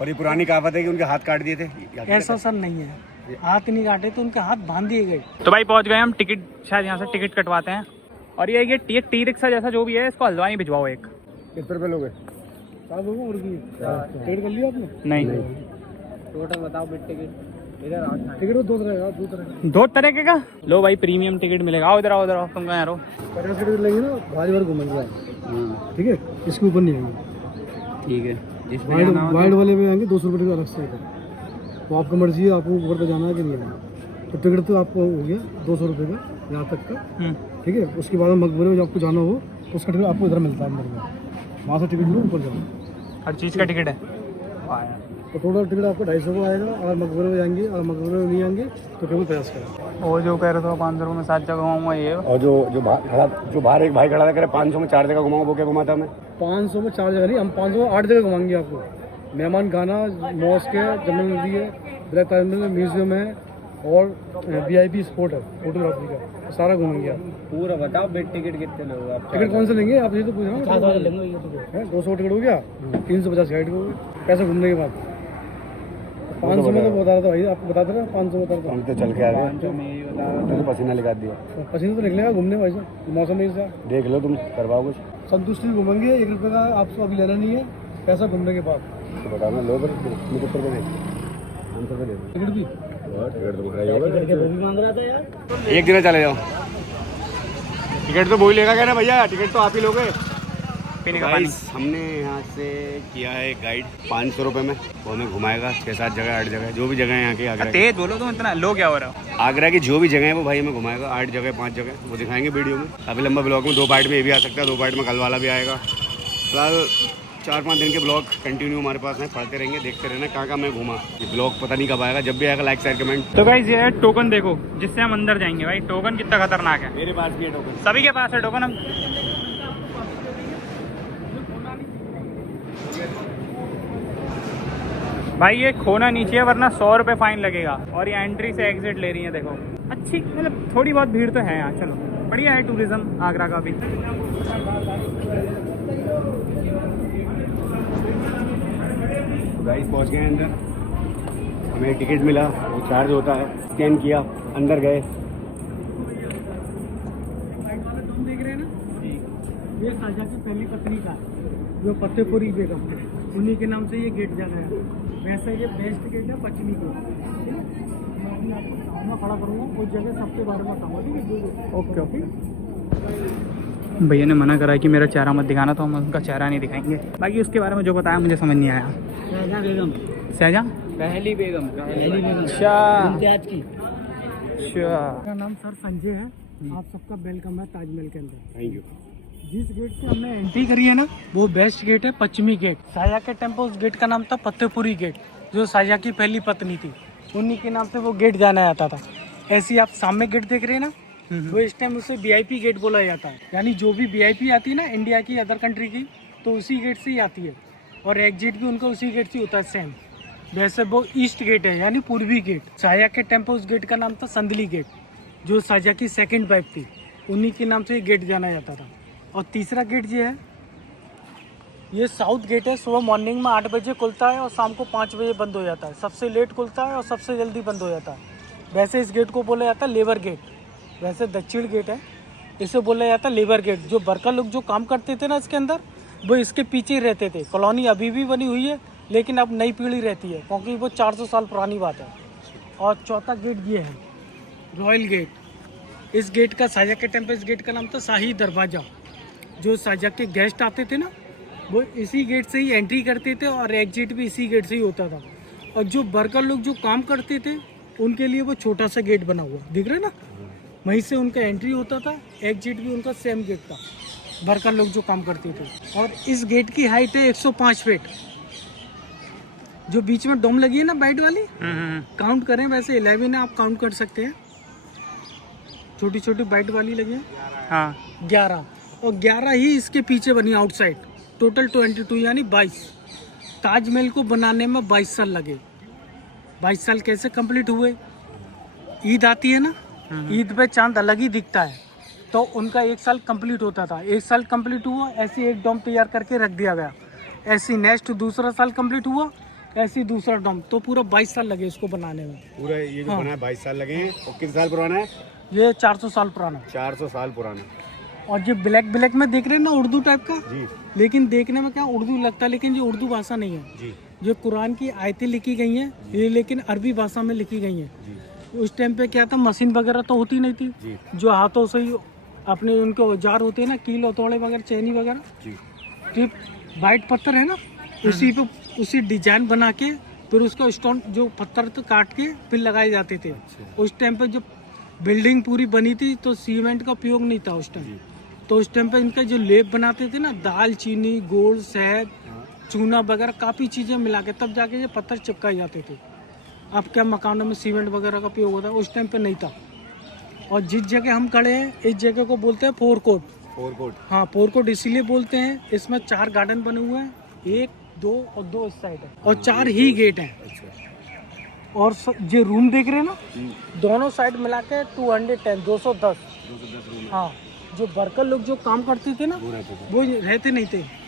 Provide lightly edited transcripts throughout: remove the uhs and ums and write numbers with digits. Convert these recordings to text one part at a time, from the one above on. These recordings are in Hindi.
और ये पुरानी कहावत है कि उनके हाथ काट दिए थे। ऐसा सर नहीं है, हाथ नहीं काटे तो उनके हाथ बांध दिए गए। तो भाई पहुंच गए हम, टिकट शायद यहाँ से टिकट कटवाते हैं। और ये टी रिक्शा जैसा जो भी है, इसको हल्द्वानी भिजवाओ एक। कितने रुपए लोगे? टिकट कर लिया आपने? नहीं, टोटल बताओ टिकट। टिकट दो तरह का। लो भाई प्रीमियम टिकट मिलेगा। आओ इधर आओ, तुम कहाँ रहो। 50 टिकट लेंगे ना, भारी बार घूमेंगे। ठीक है, इसके ऊपर नहीं आएंगे। ठीक है, वाइड वाले में आएंगे 200 रुपये अलग से। तो आपका मर्जी है, आपको ऊपर पे जाना है कि नहीं जाना। तो टिकट तो आपको हो गया 200 रुपये का यहाँ तक का। ठीक है, उसके बाद मकबरे में जब आपको जाना हो तो उसका टिकट आपको इधर मिलता है अंदर में, वहाँ से टिकट लो, ऊपर जाओ। हर चीज़ का टिकट है। तो टोटल टिकट आपको 250 का आएगा। अगर मकबरे में जाएंगे और मकबरे में नहीं आएंगे तो केवल 50 का। और जो कह रहे थे 500 रुपये में 7 जगह घुमाऊंगा ये। और जो बाहर एक भाई खड़ा था, कह रहे 500 में 4 जगह घुमाऊं, वो क्या घुमाता मैं? 500 में 4 जगह नहीं, हम 500 में 8 जगह घुमाएंगे आपको। मेहमान खाना, मॉस्क है, जमल नदी है, ब्लैक टर्मिनल म्यूजियम है और VIP स्पॉट है फोटोग्राफी का, तो सारा घूमेंगे आप। पूरा बताओ बेड टिकट कितने लोगे आप? टिकट कौन से लेंगे आप, ये तो पूछ रहे हो। 200 टिकट हो गया, 350 गाइड को पैसा घूमने के बाद। 500 में तो बता रहा था भाई, आपको बता दे रहा 500 बता रहा था। हम तो चल के आ गए, तो पसीना निकाल दिया। पसीना तो निकलेगा घूमने भाई साहब, मौसम में से देख लो, तुम करवाओ कुछ। संतुष्टि घूमेंगे, 1 रुपये का आपको अभी लेना नहीं है, पैसा घूमने के बाद। तो बताना लो, पर मुझे रुपये दे, 500 रुपये दे। टिकट भी टिकट तो मांग रहा था यार। एक दिन चले जाओ, टिकट तो वही लेगा क्या ना भैया, टिकट तो आप ही लोगे। पीने का पानी हमने यहाँ से किया है गाइड 500 रुपये में, वो हमें घुमाएगा 6-7 जगह 8 जगह, जो भी जगह है यहाँ की। आगरा तेज बोलो तुम, इतना लो क्या हो रहा हो। आगरा की जो भी जगह है वो भाई हमें घुमाएगा, 8 जगह 5 जगह वो दिखाएंगे वीडियो में। काफ़ी लंबा ब्लॉग में 2 पार्ट में ये भी आ सकता है, 2 पार्ट में कल वाला भी आएगा। फिलहाल 4-5 दिन के ब्लॉग कंटिन्यू हमारे पास हैं, पढ़ते रहेंगे, देखते रहना कहाँ मैं घूमा। ये ब्लॉग पता नहीं कब आएगा, जब भी आएगा लाइक शेयर कमेंट। तो गाइस ये है टोकन, देखो जिससे हम अंदर जाएंगे। भाई टोकन कितना खतरनाक है। मेरे पास भी है टोकन, सभी के पास है टोकन। हम भाई ये खोना नीचे है, वरना 100 रुपये फाइन लगेगा। और ये एंट्री से एग्जिट ले रही है, देखो अच्छी, मतलब थोड़ी बहुत भीड़ तो है यहाँ। चलो बढ़िया है टूरिज्म आगरा का भी। तो गाइस पहुँच गए अंदर, हमें टिकट मिला, वो चार्ज होता है, स्कैन किया, अंदर गए। देख रहे हैं ना, ये शाहजहां की पहली पत्नी का जो फतेहपुरी बेगम, उन्हीं के नाम से ये गेट जाना है। वैसे ये बेस्ट गेट है पश्चिमी को। मैं आपको सामने खड़ा करूँगा, उस जगह सबके बारे में बताऊँगा, ठीक है? Okay okay. भैया ने मना करा कि मेरा चेहरा मत दिखाना, तो हम उनका चेहरा नहीं दिखाएंगे। बाकी उसके बारे में जो बताया मुझे समझ नहीं आया। शाहजहां बेगम, शाहजहां पहली बेगम। अच्छा इम्तियाज की। अच्छा, मेरा नाम सर संजय है, आप सबका वेलकम है ताजमहल के अंदर। Thank you. जिस गेट से हमने एंट्री करी है ना, वो बेस्ट गेट है, पश्चिमी गेट। शाहजहां के टेम्पल उस गेट का नाम था फतेहपुरी गेट, जो शाहजहां की पहली पत्नी थी, उन्हीं के नाम से वो गेट जाना जाता था। ऐसे ही आप सामने गेट देख रहे हैं ना, वो इस टाइम उसे VIP गेट बोला जाता है। यानी जो भी VIP आती है ना इंडिया की, अदर कंट्री की, तो उसी गेट से ही आती है। और एग्जिट भी उनका उसी गेट से होता है सेम। वैसे वो ईस्ट गेट है, यानी पूर्वी गेट। शाहजहां के टेम्पल उस गेट का नाम था संदली गेट, जो शाहजहां की सेकंड वाइफ थी, उन्हीं के नाम से ये गेट जाना जाता था। और तीसरा गेट ये है, ये साउथ गेट है। सुबह मॉर्निंग में 8 बजे खुलता है और शाम को 5 बजे बंद हो जाता है। सबसे लेट खुलता है और सबसे जल्दी बंद हो जाता है। वैसे इस गेट को बोला जाता है लेबर गेट। वैसे दक्षिण गेट है, इसे बोला जाता है लेबर गेट। जो वर्कर लोग जो काम करते थे ना इसके अंदर, वो इसके पीछे ही रहते थे। कॉलोनी अभी भी बनी हुई है, लेकिन अब नई पीढ़ी रहती है, क्योंकि वो 400 साल पुरानी बात है। और चौथा गेट ये है, रॉयल गेट। इस गेट का, शाहजहां के टेम्पल इस गेट का नाम था शाही दरवाज़ा। जो शाहजहां के गेस्ट आते थे ना, वो इसी गेट से ही एंट्री करते थे और एग्जिट भी इसी गेट से ही होता था। और जो वर्कर लोग जो काम करते थे, उनके लिए वो छोटा सा गेट बना हुआ दिख रहा है ना, वहीं से उनका एंट्री होता था, एग्जिट भी उनका सेम गेट था, वर्कर लोग जो काम करते थे। और इस गेट की हाइट है 105 फीट। जो बीच में डोम लगी है ना वाइट वाली, काउंट करें वैसे 11 है, आप काउंट कर सकते हैं। छोटी छोटी वाइट वाली लगी है, हाँ 11, और 11 ही इसके पीछे बनी आउटसाइड। टोटल 22 यानी 22। ताजमहल को बनाने में 22 साल लगे। 22 साल कैसे कंप्लीट हुए? ईद आती है ना, ईद पे चांद अलग ही दिखता है, तो उनका 1 साल कंप्लीट होता था। 1 साल कंप्लीट हुआ, ऐसे एक डोम तैयार करके रख दिया गया। ऐसे नेक्स्ट दूसरा साल कंप्लीट हुआ, ऐसी दूसरा डम, तो पूरा 22 साल लगे इसको बनाने में। पूरा ये जो हाँ। बना है 22 साल लगे हैं। और कितने साल पुराना है? ये 400 साल पुराना है। 400 साल पुराना। और जो ब्लैक ब्लैक में देख रहे हैं ना, उर्दू टाइप का, जी लेकिन देखने में क्या उर्दू लगता है, लेकिन ये उर्दू भाषा नहीं है। जी जो कुरान की आयतें लिखी गई हैं ये लेकिन अरबी भाषा में लिखी गई हैं। जी उस टाइम पे क्या था, मशीन वगैरह तो होती नहीं थी, जी जो हाथों से ही अपने उनके औजार होते हैं ना, कील हथौड़े वगैरह, चैनी वगैरह, जी जो वाइट पत्थर है ना, उसी पे उसी डिजाइन बना के फिर उसका स्टोन जो पत्थर तो काट के फिर लगाए जाते थे। उस टाइम पे जो बिल्डिंग पूरी बनी थी तो सीमेंट का उपयोग नहीं था उस टाइम। तो उस टाइम पे इनका जो लेप बनाते थे ना, दाल चीनी गुड़ शहद चूना वगैरह काफ़ी चीज़ें मिला के तब जाके ये पत्थर चिपकाए जाते थे। अब क्या मकानों में सीमेंट वगैरह का उपयोग होता है, उस टाइम पे नहीं था। और जिस जगह हम खड़े हैं इस जगह को बोलते हैं फोर कोट। Four court. हाँ, फोर कोट इसीलिए बोलते हैं, इसमें 4 गार्डन बने हुए हैं, 1 2 और 2 इस साइड है, और 4 ही गेट हैं। अच्छा। और जो रूम देख रहे हैं ना, दोनों साइड मिला के 210 210। रूम हाँ, जो वर्कर लोग जो काम करते थे ना वो रहते थे। वो रहते नहीं थे,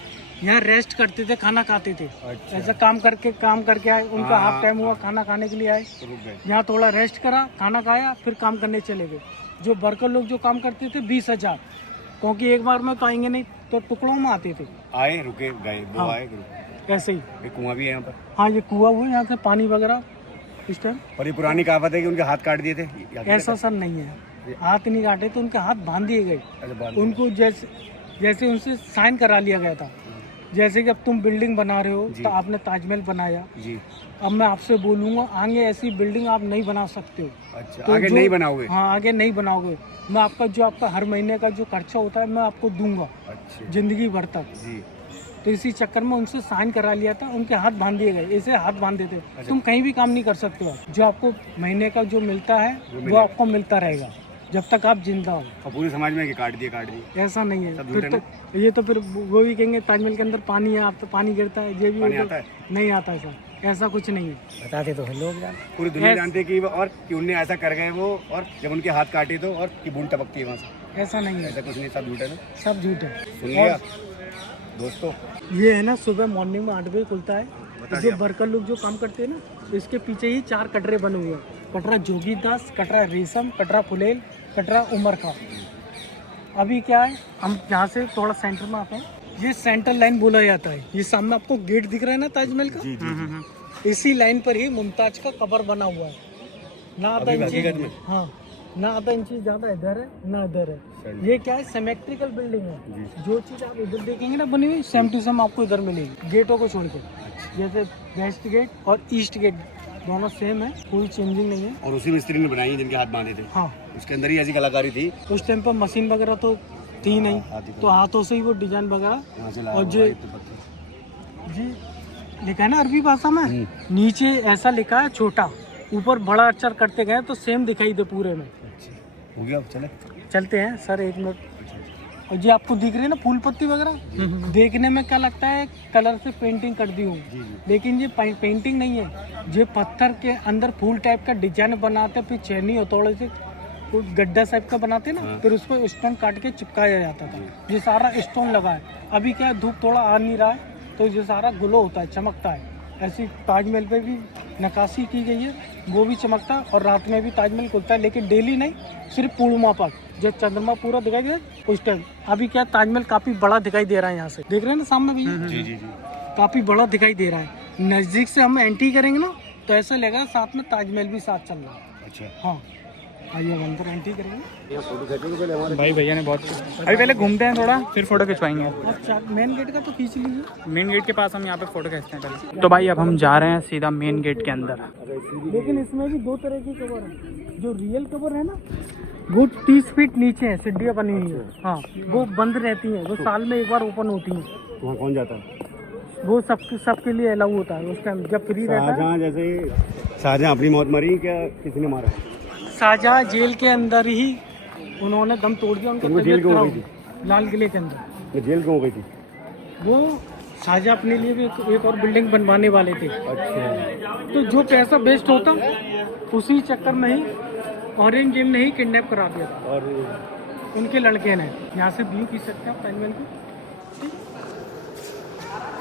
यहाँ रेस्ट करते थे, खाना खाते थे। अच्छा। ऐसा काम करके आए, उनका हाँ, हाफ टाइम हुआ, हाँ। खाना खाने के लिए आए, तो रुक गए। यहाँ थोड़ा रेस्ट करा, खाना खाया, फिर काम करने चले गए। जो वर्कर लोग जो काम करते थे 20,000, क्योंकि एक बार में तो आएंगे नहीं, तो टुकड़ों में आते थे। आए रुके गए, वो हाँ। आए रुके। ऐसे ही। एक कुआं भी है यहाँ पर। हाँ, ये कुआं हुआ, यहाँ से पानी वगैरह इस टाइम। और ये पुरानी कहावत है कि उनके हाथ काट दिए थे। ये हकीकत ऐसा है? सर नहीं है, हाथ नहीं काटे तो उनके हाथ बांध दिए गए। अच्छा, बात उनको जैसे उनसे साइन करा लिया गया था। जैसे कि अब तुम बिल्डिंग बना रहे हो जी। तो आपने ताजमहल बनाया, जी। अब मैं आपसे बोलूँगा आगे ऐसी बिल्डिंग आप नहीं बना सकते हो। अच्छा, तो आगे जो- नहीं बनाओगे? हाँ, आगे नहीं बनाओगे। मैं आपका हर महीने का जो खर्चा होता है मैं आपको दूंगा अच्छा जिंदगी भर तक। जी। तो इसी चक्कर में उनसे साइन करा लिया था, उनके हाथ बांध दिए गए, ऐसे हाथ बांधे थे। तुम कहीं भी काम नहीं कर सकते हो, जो आपको महीने का जो मिलता है वो आपको मिलता रहेगा जब तक आप जिंदा हो। और पूरे समाज में कि काट दिए। ऐसा नहीं है, सब फिर झूठ है तो ये तो फिर वो भी कहेंगे ताजमहल के अंदर पानी है, आप तो पानी गिरता है, ये भी पानी वो आता है? नहीं आता है सर, ऐसा कुछ नहीं है। बताते तो है लोग यार, पूरी दुनिया ऐस- जानती है कि और कि उनने ऐसा कर गए वो, और जब उनके हाथ काटे तो, और कि बूंद टपकती है वहाँ से। ऐसा नहीं है, ऐसा कुछ नहीं, सब झूठ है ना। सब झूठ है। सुन लिया दोस्तों। ये है ना, सुबह मॉर्निंग में 8 बजे खुलता है। बता जो दिया। वर्कर लोग जो काम करते हैं ना, इसके पीछे ही 4 कटरे बने हुए हैं। कटरा जोगीदास, कटरा रेशम, कटरा फुलेल, कटरा उमर खां। अभी क्या है, हम यहाँ से थोड़ा सेंटर में आते हैं, ये सेंटर लाइन बोला जाता है। ये सामने आपको गेट दिख रहा है ना ताजमहल का, जी जी जी। इसी लाइन पर ही मुमताज का कब्र बना हुआ है। ना आधा अभी इंची, हकीकत में? हाँ, ना आधा इंची ज्यादा इधर है ना इधर है। ये क्या है, सिमेट्रिकल बिल्डिंग है। जी। जो चीज आप इधर देखेंगे ना बनी हुई, सेम टू सेम आपको इधर मिलेगी, गेटों को छोड़ के। जैसे वेस्ट गेट और ईस्ट गेट दोनों सेम है, कोई चेंजिंग नहीं है। और उसी मिस्त्री ने बनाई जिनके हाथ बांधे थे। हाँ, उसके अंदर ही ऐसी कलाकारी थी। उस टाइम पर मशीन वगैरह तो थी नहीं, हाथी तो हाथों से ही वो डिजाइन वगैरह। यहाँ से और जो जी लिखा है ना अरबी भाषा में, नीचे ऐसा लिखा है छोटा, ऊपर बड़ा अक्षर करते गए तो सेम दिखाई दे पूरे में। हो गया, चले चलते हैं सर, 1 मिनट। और जी आपको दिख रही है ना फूल पत्ती वगैरह, देखने में क्या लगता है कलर से पेंटिंग कर दी हूँ, लेकिन ये पेंटिंग नहीं है। ये पत्थर के अंदर फूल टाइप का डिजाइन बनाते, फिर चैनी हथौड़े से कुछ गड्ढा टाइप का बनाते ना, फिर उसको स्टोन काट के चिपकाया जाता था। ये सारा स्टोन लगा है। अभी क्या है, धूप थोड़ा आ नहीं रहा है तो ये सारा ग्लो होता है, चमकता है। ऐसी ताजमहल पे भी नक्काशी की गई है, वो भी चमकता है। और रात में भी ताजमहल खुलता है, लेकिन डेली नहीं, सिर्फ पूर्णिमा पर, जब चंद्रमा पूरा दिखाई दे उस टाइम। अभी क्या ताजमहल काफी बड़ा दिखाई दे रहा है, यहाँ से देख रहे हैं ना सामने भैया, जी जी जी। काफी बड़ा दिखाई दे रहा है। नजदीक से हम एंट्री करेंगे ना तो ऐसा लगेगा साथ में ताजमहल भी साथ चल रहा है। अच्छा, हाँ, आइए हम अंदर एंट्री करेंगे। फोटो खींचोगे पहले हमारे? भाई भैया ने बहुत, अभी पहले घूमते हैं थोड़ा, फिर फोटो खिंचवाएंगे। आप मेन गेट का तो खींच लीजिए, मेन गेट के पास हम यहाँ पे फोटो खींचते हैं पहले। तो भाई अब हम जा रहे हैं सीधा मेन गेट के अंदर। लेकिन इसमें भी 2 तरह की कवर है। जो रियल कवर है ना, वो 30 फीट नीचे है, सीढ़ियाँ बनी हुई है। हाँ, वो बंद रहती हैं, वो साल में एक बार ओपन होती हैं। वहाँ कौन जाता है? वो सबके लिए अलाउ होता है उस टाइम जब फ्री रहता है। शाहजहाँ जैसे शाहजहाँ अपनी मौत मरी क्या किसी ने मारा? शाहजहाँ जेल के अंदर ही उन्होंने दम तोड़ दिया, उनकी तो वो जेल तबीयत क्यों हो खराब गई हुई। लाल किले के अंदर ये जेल क्यों हो गई थी? वो शाहजहाँ अपने लिए भी एक और बिल्डिंग बनवाने वाले थे। अच्छा, तो जो पैसा वेस्ट होता उसी चक्कर में ही ऑरेंज जेल ने ही किडनैप करा दिया था और उनके लड़के ने। यहाँ से व्यू पी सकते हैं आप ताजमहल की,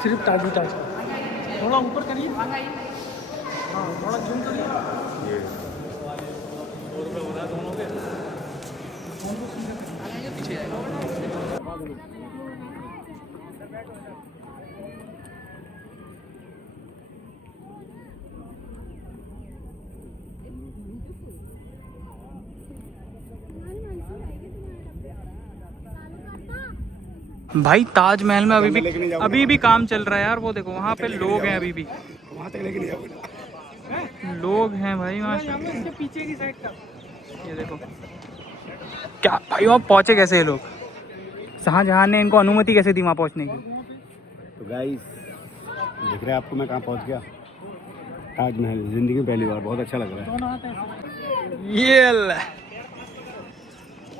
सिर्फ ताजमहल का। थोड़ा ऊपर करिए, हाँ थोड़ा जूम करिए। ये भाई ताजमहल में लेके नहीं जाओगे अभी भी काम चल रहा है यार। वो देखो वहाँ पे लोग हैं अभी भी, वहाँ तक लेके नहीं जाओगे। लोग हैं भाई वहाँ। इसके पीछे की साइड का ये देखो क्या भाई, वहाँ पहुँचे कैसे ये लोग? शाहजहां ने इनको अनुमति कैसे दी वहाँ पहुँचने की? तो गाइस दिख रहा है आपको मैं कहाँ पहुँच गया? ताजमहल, जिंदगी में पहली बार, बहुत अच्छा लग रहा है। दोनों हाथ ऐसे। ये ले।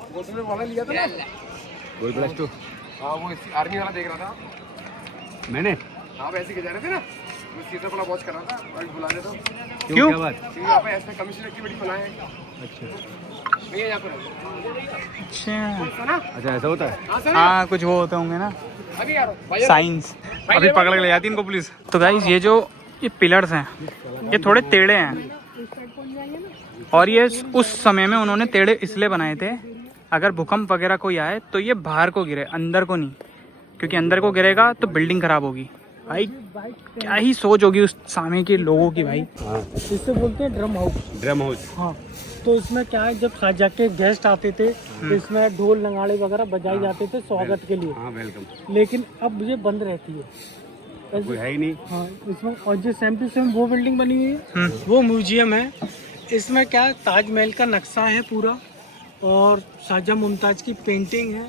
वो तुमने वाला लिया था ना? वही +2 हाँ वो आर्मी वाला देख रहा था मैंने। आप ऐसे के जा रहे थे ना, मैं सीधा वाला वॉच कर रहा था और बुला रहे थे। क्यों? क्या बात? क्योंकि यहाँ पे ऐसे कमीशन एक्टिविटी बनाए हैं। अच्छा भैया यहाँ पर अच्छा सुना? अच्छा, ऐसा होता है। हाँ सर, हाँ कुछ वो होते होंगे ना, अभी यार साइंस। अभी पकड़ के ले जाती इनको पुलिस। तो गाइस ये पिलर्स हैं, ये थोड़े टेढ़े हैं और ये उस समय में उन्होंने टेढ़े इसलिए बनाए थे अगर भूकंप वगैरह कोई आए तो ये बाहर को गिरे, अंदर को नहीं, क्योंकि अंदर को गिरेगा तो बिल्डिंग खराब होगी। भाई क्या ही सोच होगी उस समय के लोगों की भाई। हाँ, इससे बोलते हैं ड्रम हाउस। Drum house. हाँ तो इसमें क्या है, जब शाहजहां के गेस्ट आते थे तो इसमें ढोल नगाड़े वगैरह बजाए जाते थे स्वागत के लिए। हाँ वेलकम। लेकिन अब ये बंद रहती है। कोई है ही नहीं। हाँ इसमें और जो सेम टू सेम वो बिल्डिंग बनी हुई है वो म्यूजियम है। इसमें क्या है, ताजमहल का नक्शा है पूरा और शाहजहां मुमताज की पेंटिंग है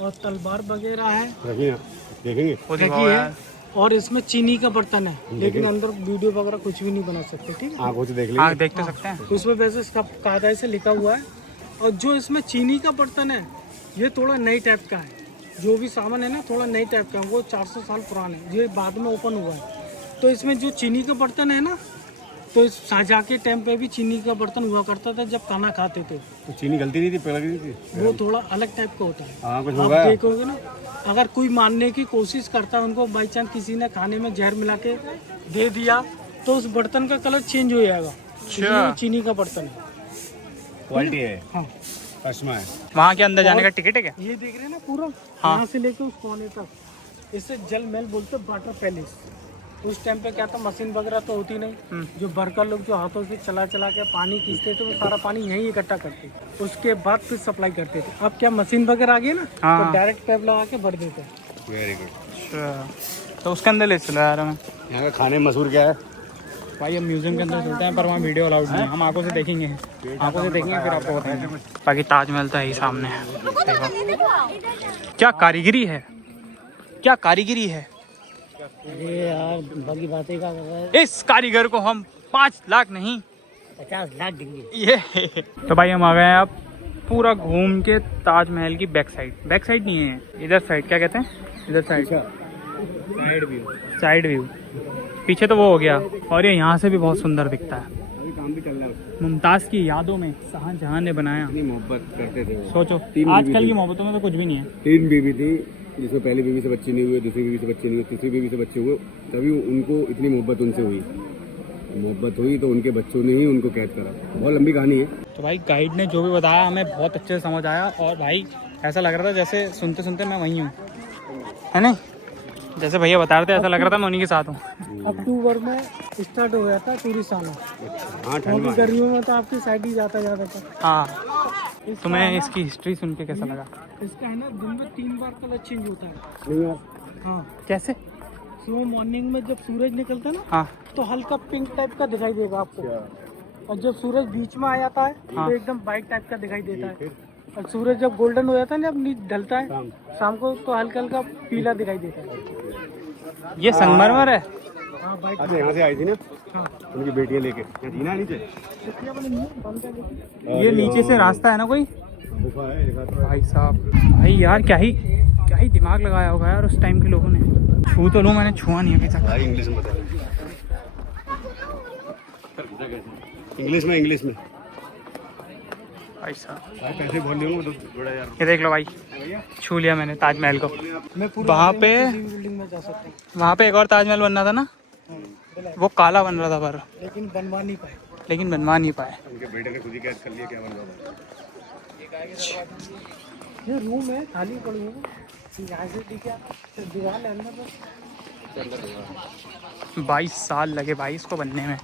और तलवार वगैरह है रखिए, देखेंगे। रखी है। और इसमें चीनी का बर्तन है, लेकिन अंदर वीडियो वगैरह कुछ भी नहीं बना सकते, ठीक है? आँखों से देख हाँ लेंगे। देख तो सकते हैं। उसमें वैसे सब कायदे से लिखा हुआ है। और जो इसमें चीनी का बर्तन है ये थोड़ा नई टाइप का है, जो भी सामान है ना थोड़ा नई टाइप का है, वो 400 साल पुराना है, ये बाद में ओपन हुआ है। तो इसमें जो चीनी का बर्तन है ना, तो इस शाहजहां के टाइम पे भी चीनी का बर्तन हुआ करता था जब खाना खाते थे। तो चीनी गलती नहीं थी, पलक नहीं थी। वो थोड़ा अलग टाइप का होता है। हाँ कुछ आप होगा। देखोगे ना, अगर कोई मानने की कोशिश करता है, उनको बाई चांस किसी ने खाने में जहर मिला के दे दिया तो उस बर्तन का कलर चेंज हो जाएगा। इसलिए वो चीनी का बर्तन है। क्वालिटी है, हाँ चश्मा है। वहाँ के अंदर जाने का टिकट है क्या? ये देख रहे हैं ना पूरा, हाँ। यहाँ से लेके उस कोने तक, इसे जल महल बोलते, वाटर पैलेस। उस टाइम पे क्या था, मशीन वगैरह तो होती नहीं, जो वर्कर लोग जो हाथों से चला चला के पानी खींचते थे वो सारा पानी यहीं इकट्ठा करते, उसके बाद फिर सप्लाई करते थे। अब क्या मशीन वगैरह आ गई ना, हाँ। तो डायरेक्ट पाइप लगा के भर देते। Very good. अच्छा तो उसके अंदर ले चला यार हमें। यहाँ का खाने में मशहूर क्या है? भाई हम म्यूजियम के अंदर चलते हैं पर वहाँ वीडियो अलाउड नहीं है, हम आंखों से देखेंगे, आंखों से देखेंगे फिर आपको बताएंगे। बाकी ताजमहल तो यही सामने है, देखो क्या कारीगरी है, क्या कारीगरी है। अरे यार बड़ी बातें क्या कर रहा है, इस कारीगर को हम 5 लाख नहीं 50 लाख देंगे। ये तो भाई हम आ गए हैं अब पूरा घूम के ताजमहल की बैक साइड नहीं है, इधर साइड क्या कहते हैं, इधर साइड साइड व्यू। पीछे तो वो हो गया और ये यहाँ से भी बहुत सुंदर दिखता है। अभी काम भी चल रहा है। मुमताज की यादों में शाहजहां ने बनाया। इतनी मोहब्बत करते थे वो। सोचो 3 बीवी आजकल थी। की मोहब्बतों में तो कुछ भी नहीं है। 3 बीवी थी, जिसमें पहली बीवी से बच्चे नहीं हुए, दूसरी बीवी से बच्चे नहीं हुए, तीसरी बीवी से बच्चे हुए, तभी उनको इतनी मोहब्बत उनसे हुई। मोहब्बत हुई तो उनके बच्चों ने ही उनको कैद करा। बहुत लंबी कहानी है। तो भाई गाइड ने जो भी बताया हमें बहुत अच्छे से समझ आया और भाई ऐसा लग रहा था जैसे सुनते सुनते मैं वहीं हूँ, है ना? जैसे भैया बता रहे थे ऐसा लग रहा था मैं उन्हीं के साथ हूँ। अक्टूबर में स्टार्ट हो गया था टूरिस्ट आना, हाँ ठंड क्योंकि में। गर्मियों में तो आपकी साइड ही जाता था। हाँ तुम्हें इसकी हिस्ट्री सुन के कैसा लगा? इसका है ना, दिन में 3 बार कलर चेंज होता है। नहीं यार, हाँ कैसे? सुबह मॉर्निंग में जब सूरज निकलता है ना, हाँ तो हल्का पिंक टाइप का दिखाई देगा आपको, और जब सूरज बीच में आ जाता है हाँ। तो एकदम वाइट टाइप का दिखाई देता है, और सूरज जब गोल्डन हो जाता है ना, जब नीचे ढलता है शाम को, तो हल्का हल्का पीला दिखाई देता है। ये संगमरमर है। हाँ वाइट। अच्छा यहाँ से आई थी ना हाँ उनकी बेटियाँ लेके, यहाँ थी ना नीचे कितने बने नहीं है, बंद है लेकिन। ये नीचे से रास्ता है ना कोई? गुफा है, लिखा था। भाई साहब भाई यार क्या ही दिमाग लगाया होगा यार उस टाइम के लोगों ने। छू तो लूँ, मैंने छुआ नहीं अभी तक। भाई इंग्लिश में बता। इंग्लिश में भाई साहब भाई पैसे बोल रहे हो तो थोड़ा यार। ये देख लो भाई, छू लिया मैंने ताजमहल को। मैं पूरा वहाँ पे बिल्डिंग में जा सकता हूँ। वहाँ पे एक और ताजमहल बनना था ना, वो काला बन रहा था पर, लेकिन बनवा नहीं पाए। उनके बेटे ने खुद ही कैद कर लिया, क्या बनवा। ये रूम है, खाली पड़ी है, यहाँ से दिखा दीवार है अंदर बस। 22 साल लगे भाई इसको बनने में,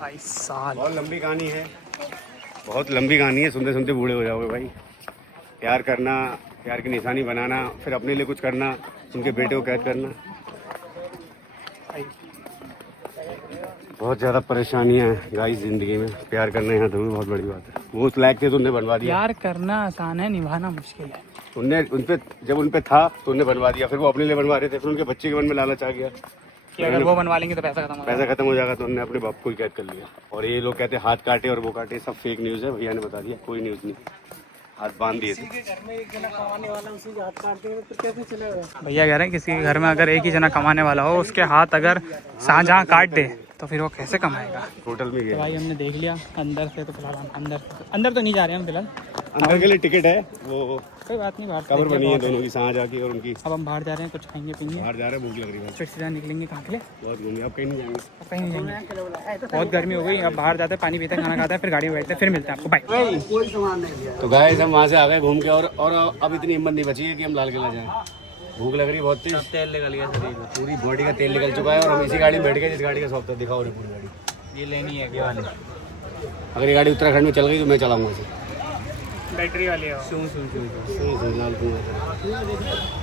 22 साल। बहुत लंबी कहानी है, बहुत लंबी कहानी है, सुनते सुनते बूढ़े हो जाओगे भाई। प्यार करना, प्यार की निशानी बनाना, फिर अपने लिए कुछ करना, उनके बेटे को कैद करना, बहुत ज़्यादा परेशानियाँ हैं गाइस ज़िंदगी में। प्यार करना यहाँ तो भी बहुत बड़ी बात है। वो उस लायक थे तो उन्हें बनवा दिया। प्यार करना आसान है, निभाना मुश्किल है। उनने जब उन पे था तो उन्हें बनवा दिया, फिर वो अपने लिए बनवा रहे थे, फिर उनके बच्चे के मन में लालच आ गया कि अगर वो बनवा लेंगे तो पैसा खत्म हो जाएगा। पैसा खत्म हो जाएगा, तो उन्होंने अपने बाप को ही कैद कर लिया। और ये लोग कहते हैं हाथ काटे और वो काटे, सब फेक न्यूज़ है। भैया ने बता दिया कोई न्यूज़ नहीं, हाथ बांध दिए थे। घर में एक जना कमाने वाला उसी के हाथ काट देगा तो कैसे चलेगा? भैया कह रहे हैं किसी के घर में अगर एक ही जना कमाने वाला हो, उसके हाथ अगर शाहजहाँ काट दे तो फिर वो कैसे कमाएगा। होटल में तो गया, भाई हमने देख लिया अंदर से, तो फिलहाल हम अंदर तो नहीं जा रहे हैं हम फिलहाल। अंदर के लिए टिकट है, वो कोई बात नहीं, बाहर कवर बनी है दोनों की, शाहजहाँ की और उनकी। अब हम बाहर जा रहे हैं, कुछ खाएंगे पीएंगे, बाहर जा रहे हैं, भूख लग रही है, फिर सीधा निकलेंगे। कहाँ के लिए? बहुत घूमे। अब कहीं नहीं जाएंगे, अब कहीं नहीं जाएंगे, बहुत गर्मी हो गई। अब बाहर जाते हैं, पानी पीते हैं, खाना खाते हैं, फिर गाड़ी में बैठते हैं, फिर मिलते हैं आपको। बाय। तो गाइस हम वहाँ से आ गए घूम के, और अब इतनी हिम्मत नहीं बची है कि हम लाल किला जाएं। भूख लग रही है बहुत तेज, तेल निकल गया शरीर में, पूरी बॉडी का तेल निकल चुका है। और हम इसी गाड़ी में बैठ गए जिस गाड़ी का शौक था। दिखाओ रे पूरी गाड़ी, ये लेनी है ये वाली, अगर ये गाड़ी उत्तराखंड में चल गई तो मैं चलाऊंगा इसे। बैटरी वाली है। लाल किला।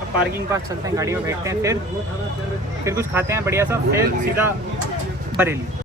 अब पार्किंग पास चलते हैं, गाड़ी में बैठते हैं, फिर कुछ खाते हैं बढ़िया सा, फिर सीधा बरेली।